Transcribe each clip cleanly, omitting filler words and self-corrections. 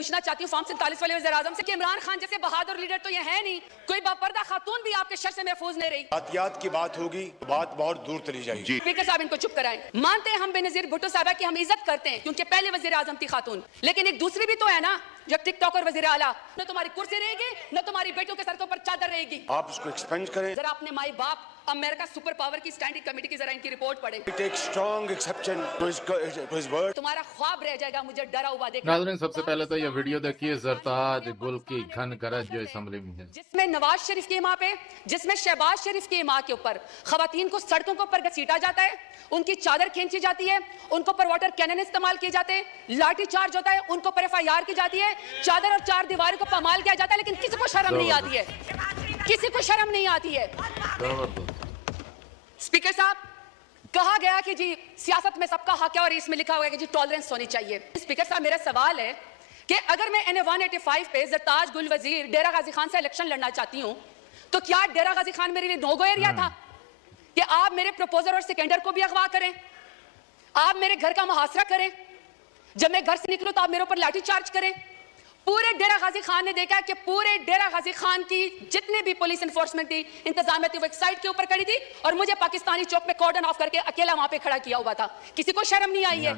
पूछना चाहती हूँ फॉर्म 47 वाले वज़ीर आज़म से कि इमरान खान जैसे बहादुर लीडर तो ये है नहीं, कोई बापर्दा खातून भी आपके शर से महफूज नहीं रही। याद की बात होगी, बात बहुत दूर चली जाएगी। स्पीकर साहब इनको चुप कराएं। मानते हैं हम बेनजीर भुट्टो साहबा की हम इज्जत करते हैं क्योंकि पहले वज़ीर आज़म थी खातून, लेकिन एक दूसरी भी तो है ना जो टिकटॉक और वज़ीर आला। न तुम्हारी कुर्सी रहेगी न तुम्हारी बेटियों के सर के ऊपर चादर रहेगी। आप उसको एक्सपेंड करें। जरा अपने माई बाप अमेरिका सुपर पावर की स्टैंडिंग कमेटी की जरा इनकी रिपोर्ट पढ़े। तुम्हारा ख्वाब रह जाएगा मुझे डरा हुआ देखना। नाज़रीन, सबसे पहले तो ये वीडियो देखिए ज़रताज गुल की घन गरज जो असम्बली में है, जिसमें नवाज शरीफ की माँ पे, जिसमें शहबाज शरीफ की माँ के ऊपर खवातीन को सड़कों के ऊपर घसीटा जाता है, उनकी चादर खींची जाती है, उनको पर वाटर कैनन इस्तेमाल किए जाते हैं, लाठी चार्ज होता है, उनको पर FIR की जाती है, चादर और चार दीवारों को पामाल किया जाता है, लेकिन किसी को शर्म नहीं आती है, किसी को शर्म नहीं आती है। स्पीकर साहब, कहा गया कि जी सियासत में सबका हक है और इसमें लिखा हुआ है कि जी टॉलरेंस होनी चाहिए। स्पीकर साहब, मेरा सवाल है कि अगर मैं NA 185 पे ज़रताज गुल वजीर डेरा गाजी खान से इलेक्शन लड़ना चाहती हूँ तो क्या डेरा गाजी खान मेरे लिए नो गो एरिया था कि आप मेरे प्रपोजर और सेकेंडर को भी अगवा करें, आप मेरे घर का मुहासरा करें, जब मैं घर से निकलूं तो आप मेरे ऊपर लाठी चार्ज करें। पूरे डेरा गाजी खान ने देखा कि पूरे डेरा गाजी खान की जितने भी पुलिस एनफोर्समेंट थी, इंतजामिया थी, वो एक साइड के ऊपर खड़ी थी और मुझे पाकिस्तानी चौक में कॉर्डन ऑफ करके अकेला वहां पे खड़ा किया हुआ था। किसी को शर्म नहीं आई है,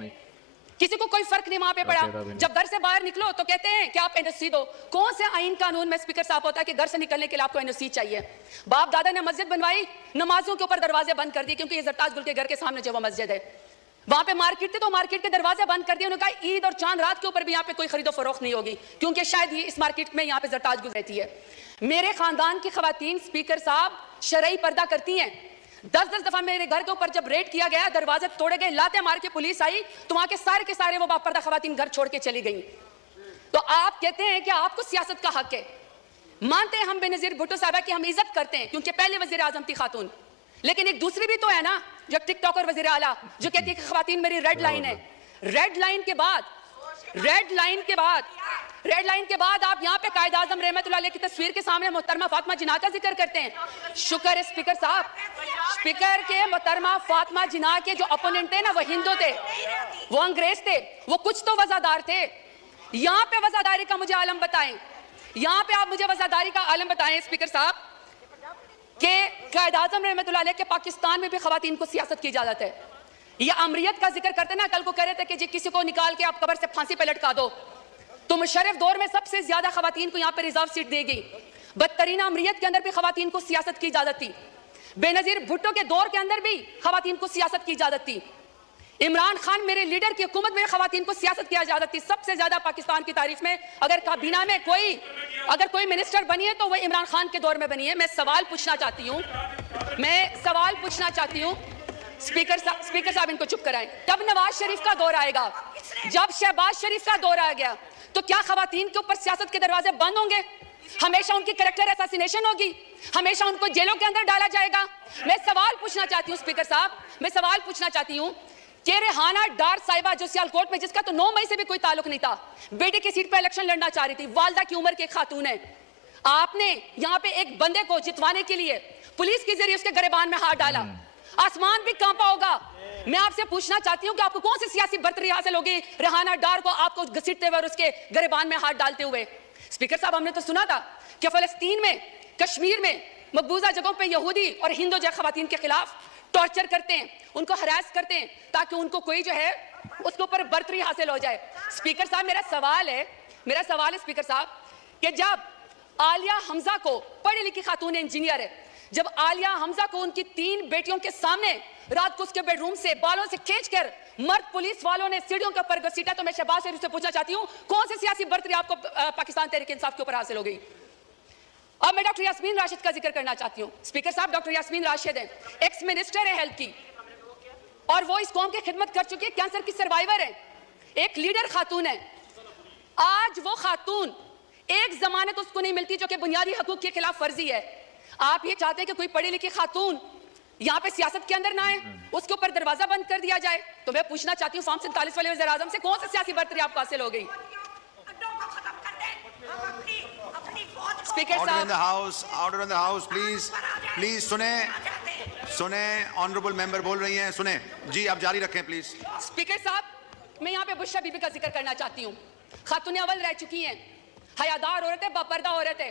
किसी को कोई फर्क नहीं वहां पे पड़ा। जब घर से बाहर निकलो तो कहते हैं कि आप NOC दो। कौन से आईन कानून में स्पीकर साहब होता है कि घर से निकलने के लिए आपको NOC चाहिए? बाप दादा ने मस्जिद बनवाई, नमाजों के ऊपर दरवाजे बंद कर दिए क्योंकि ये ज़रताज गुल के घर के सामने जो वो मस्जिद है, वहां पे मार्केट थी तो मार्केट के दरवाजे बंद कर दिए। उन्होंने कहा ईद और चांद रात के ऊपर भी यहाँ पे कोई खरीदो फरोख्त नहीं होगी क्योंकि शायद ये इस मार्केट में यहाँ पे ज़रताज गुल रहती है। मेरे खानदान की खवातीन स्पीकर साहब शरई पर्दा करती हैं। 10-10 दफा मेरे घर के ऊपर जब रेड किया गया, दरवाजे तोड़े गए, लाते मार के पुलिस आई तो वहां के सारे वो बापर्दा खवातीन घर छोड़ के चली गई। तो आप कहते हैं कि आपको सियासत का हक है। मानते हैं हम बेनजीर भुट्टो साहबा की हम इज्जत करते हैं क्योंकि पहले वज़ीर आज़म थी खातून, लेकिन एक दूसरी भी तो है ना जो टिकटॉक और वज़ीर आला जो कहती है कि खवातीन मेरी रेड लाइन है। रेड लाइन के बाद आप यहाँ पे कायद आज़म रहमतुल्लाह अलैह की तस्वीर के सामने मोहतरमा फातिमा जिन्ना का जिक्र करते हैं। शुक्र है स्पीकर साहब, स्पीकर के मोहतरमा फातिमा जिन्ना के जो अपोनेंट थे ना, वो हिंदू थे, वो अंग्रेज थे, वो कुछ तो वज़ादार थे। यहाँ पे वज़ादारी का मुझे आलम बताएं, यहाँ पे आप मुझे वज़ादारी का आलम बताएं स्पीकर साहब कि कायद आज़म रहमतुल्लाह अलैह के पाकिस्तान में भी खवातीन को सियासत की इजाजत है। ये अमरियत का जिक्र करते ना, कल को कह रहे थे कि जी किसी को निकाल के आप कब्र से फांसी पे लटका दो। तो मुशर्रफ दौर में सबसे ज्यादा खवातीन को यहाँ पे रिजर्व सीट दी गई। बदतरीन अमरियत के अंदर भी खवातीन को सियासत की इजाजत थी। बेनजीर भुट्टो के दौर के अंदर भी खवातीन को सियासत की इजाजत थी। इमरान खान मेरे लीडर की हुकूमत में खवातीन को सियासत की इजाजत थी। सबसे ज्यादा पाकिस्तान की तारीफ में अगर काबीना में कोई मिनिस्टर बनी है तो वह इमरान खान के दौर में बनी है। मैं सवाल पूछना चाहती हूँ स्पीकर साहब इनको चुप कराएं। जब नवाज शरीफ का दौर आएगा, जब शहबाज शरीफ का दौर आ गया तो क्या खवातीन के ऊपर सियासत के दरवाजे बंद होंगे? हमेशा उनकी कैरेक्टर असैसिनेशन होगी, हमेशा उनको जेलों के अंदर डाला जाएगा? मैं सवाल पूछना चाहती हूँ स्पीकर साहब, मैं सवाल पूछना चाहती हूँ कि रेहाना डार साहिबा जो सियालकोट में, जिसका तो 9 मई से भी कोई ताल्लुक नहीं था, बेटे की सीट पर इलेक्शन लड़ना चाह रही थी, वालदा की उम्र की एक खातून है, आपने यहाँ पे एक बंदे को जितवाने के लिए पुलिस के जरिए उसके गिरबान में हाथ डाला, आसमान भी कांपा होगा। मैं आपसे पूछना चाहती हूँ कि आपको कौन सी सियासी बर्तरी हासिल होगी रेहाना डार को आपको घसीटते हुए और उसके गिरबान में हाथ डालते हुए? स्पीकर साहब, हमने तो सुना था कि फलस्तीन में, कश्मीर में मकबूजा जगहों पे यहूदी और हिंदू जो खवातीन के खिलाफ टॉर्चर करते हैं, उनको हरास करते हैं ताकि उनको कोई जो है उसके ऊपर बर्तरी हासिल हो जाए। स्पीकर साहब, मेरा सवाल है स्पीकर साहब कि जब आलिया हमजा को, पढ़ी लिखी खातून इंजीनियर है, जब आलिया हमजा को उनकी 3 बेटियों के सामने रात को उसके बेडरूम से बालों से खींचकर मर्द पुलिस वालों ने सीढ़ियों के ऊपर घसीटा, तो मैं शहबाज शरीफ से पूछना चाहती हूँ कौन सी सियासी बर्तरी आपको पाकिस्तान तहरीक इंसाफ के ऊपर हासिल हो गई? अब मैं डॉक्टर यास्मीन राशिद का जिक्र करना चाहती हूँ। स्पीकर साहब, डॉक्टर यास्मीन राशिद है, एक्स मिनिस्टर है हेल्थ की, और वो इस कौम की खिदमत कर चुकी है, कैंसर की सर्वाइवर है, एक लीडर खातून है। आज वो खातून, एक जमानत उसको नहीं मिलती जो कि बुनियादी हकूक के खिलाफ फर्जी है। आप ये चाहते हैं कि कोई पढ़ी लिखी खातून यहाँ पे सियासत के अंदर ना आए, उसके ऊपर दरवाजा बंद कर दिया जाए? तो मैं पूछना चाहती हूँ फॉर्म 47 वाले वज़ीर आज़म से कौन सी सियासी बर्तरी आपको हासिल हो गई? स्पीकर साहब, order in the house please सुने ऑनरेबल मेंबर बोल रही हैं, सुने जी, आप जारी रखें प्लीज। स्पीकर साहब, मैं यहाँ पे बुशरा बीबी का जिक्र करना चाहती हूँ। खातून अव्वल रह चुकी हैं, हयादार औरतें, बापर्दा औरतें।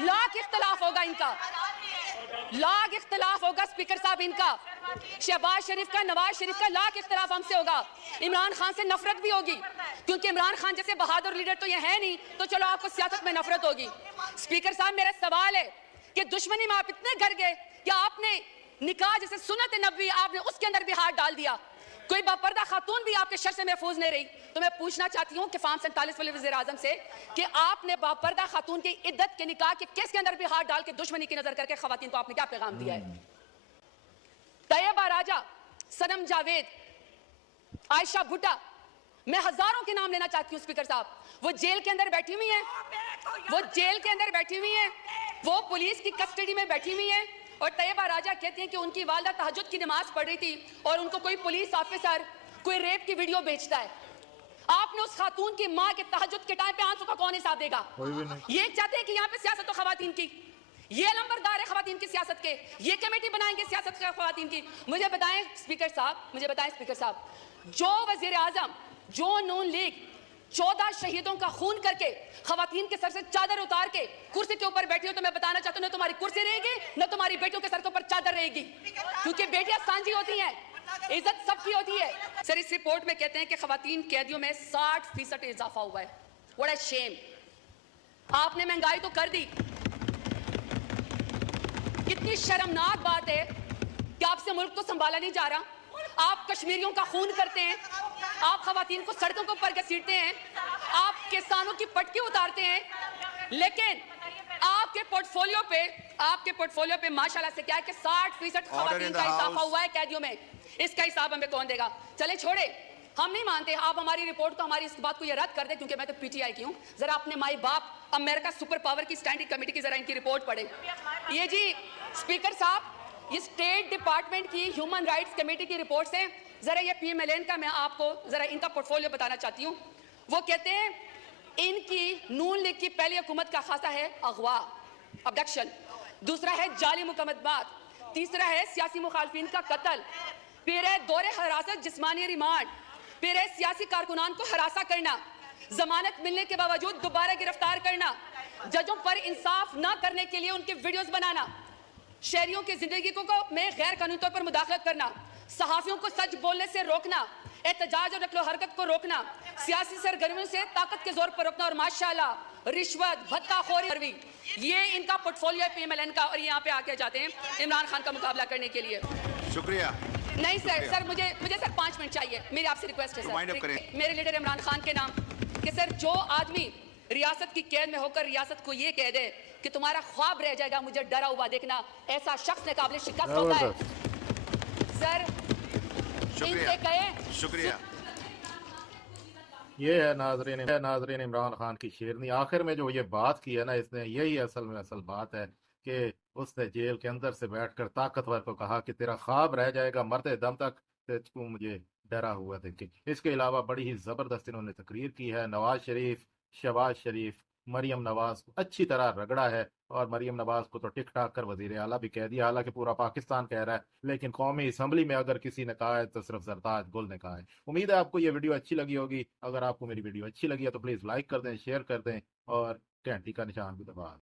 लाख इख्तलाफ होगा इनका, लाख इख्तलाफ होगा स्पीकर साहब इनका, शहबाज शरीफ का, नवाज शरीफ का लाख इख्तलाफ हमसे होगा। इमरान खान से नफरत भी होगी, क्योंकि इमरान खान जैसे बहादुर लीडर तो ये है नहीं, तो चलो आपको सियासत में नफरत होगी। स्पीकर साहब मेरा सवाल है कि दुश्मनी में आप इतने घर गए कि आपने निकाह जैसे सुन्नत नबी आपने उसके अंदर भी हाथ डाल दिया। कोई बापर्दा खातून भी आपके शर से महफूज नहीं रही। तो मैं पूछना चाहती हूँ कि फार्म 47 वाले वज़ीर आज़म से कि आपने बापर्दा खातून की इद्दत के निकाह के केस के अंदर भी हाथ डाल के दुश्मनी की नजर करके खवातीन को आपने क्या पैगाम दिया है? तैयबा राजा, सनम जावेद, आयशा भुट्टा, मैं हजारों के नाम लेना चाहती हूँ स्पीकर साहब। वो जेल के अंदर बैठी हुई हैं, वो जेल के अंदर बैठी हुई हैं, वो पुलिस की कस्टडी में बैठी हुई हैं। और तैयबा राजा कहती हैं कि उनकी वालदा तहज्जुद की नमाज पढ़ रही थी और उनको कोई पुलिस ऑफिसर कोई रेप की वीडियो बेचता है। आपने उस खातून की माँ के तहज्जुद के टाइम पे आंसू का कौन हिसाब देगा? ये चाहते हैं कि यहाँ पे सियासत तो खवातीन की, ये नंबरदार है खवातीन की सियासत के, ये कमेटी बनाएंगे सियासत का खवातीन की। मुझे बताएं स्पीकर साहब, मुझे बताएं स्पीकर साहब, जो वजीर आजम, जो नून लीग 14 शहीदों का खून करके खवातीन के सर से चादर उतार के कुर्सी के ऊपर बैठी हो, तो मैं बताना चाहता हूँ, न तुम्हारी कुर्सी रहेगी, न तुम्हारी बेटियों के सर के ऊपर चादर रहेगी, क्योंकि बेटियां सांझी होती हैं, इज्जत सबकी होती है। सर इस रिपोर्ट में कहते हैं कि खवातीन कैदियों में 60% इजाफा हुआ है। What a shame. आपने महंगाई तो कर दी। कितनी शर्मनाक बात है कि आपसे मुल्क तो संभाला नहीं जा रहा। आप कश्मीरियों का खून करते हैं, आप खवातीन को सड़कों के ऊपर घसीटते हैं, आप किसानों की पटकी उतारते हैं, लेकिन आपके पोर्टफोलियो पे माशाल्लाह से क्या है कि 60% खवातीन का इजाफा हुआ है कैदियों में। इसका हिसाब हमें कौन देगा? चले छोड़े, हम नहीं मानते। आप हमारी रिपोर्ट को, हमारी इस बात को ये रद्द कर दे, क्योंकि मैं तो पीटीआई की हूँ। जरा अपने माई बाप अमेरिका सुपर पावर की स्टैंडिंग कमेटी की जरा इनकी रिपोर्ट पढ़े। ये जी स्पीकर साहब, ये स्टेट डिपार्टमेंट की ह्यूमन राइट्स कमेटी की रिपोर्ट से जरा ये पीएमएलएन का मैं आपको जरा इनका पोर्टफोलियो बताना चाहती हूँ। वो कहते हैं इनकी नून लीग की पहली हुकूमत का खासा है अगवा, अबडक्शन, दूसरा है जाली मुकदमात, तीसरा है सियासी मुखालफिन का कत्ल, फिर है दौरे हिरासत, जिस्मानी रिमांड, फिर है सियासी कारकुनान को हरासा करना, जमानत मिलने के बावजूद दोबारा गिरफ्तार करना, जजों पर इंसाफ न करने के लिए उनकी वीडियोस बनाना, शहरियों की जिंदगी को में गैर कानूनी तौर पर मुदाखलत करना, सहाफियों को सच बोलने से रोकना, एहतजाज और नकलो हरकत को रोकना, सियासी सरगर्मियों से ताकत के जोर पर रोकना, और माशाल्लाह रिश्वत, भत्ताखोरी, ये इनका पोर्टफोलियो है पीएमएलएन का। और यहाँ पे आके जाते हैं इमरान खान का मुकाबला करने के लिए। शुक्रिया। नहीं सर, मुझे सर 5 मिनट चाहिए, मेरी आपसे रिक्वेस्ट है सर, मेरे लीडर इमरान खान के नाम, कि सर जो आदमी रियासत की कैद में होकर रियासत को ये कह दे कि तुम्हारा ख्वाब रह जाएगा मुझे डरा हुआ देखना, ऐसा शख्स ने काबिल शिकस्त होता है। सर इनसे कहे शुक्रिया। ये है नाजरीन इमरान खान की शेरनी। आखिर में जो ये बात की है ना इसने, यही असल बात है कि उसने जेल के अंदर से बैठकर ताकतवर को कहा कि तेरा ख्वाब रह जाएगा मरते दम तक, तुझको मुझे डरा हुआ देखे। इसके अलावा बड़ी ही जबरदस्त इन्होंने तकरीर की है। नवाज शरीफ, शहबाज शरीफ, मरियम नवाज को अच्छी तरह रगड़ा है, और मरियम नवाज को तो टिक टाक कर वजीर आला भी कह दिया, हालांकि पूरा पाकिस्तान कह रहा है, लेकिन कौमी असम्बली में अगर किसी ने कहा है तो सिर्फ जरताज गुल ने कहा है। उम्मीद है आपको ये वीडियो अच्छी लगी होगी। अगर आपको मेरी वीडियो अच्छी लगी है तो प्लीज लाइक कर दें, शेयर कर दें, और घंटी का निशान भी दबा दें।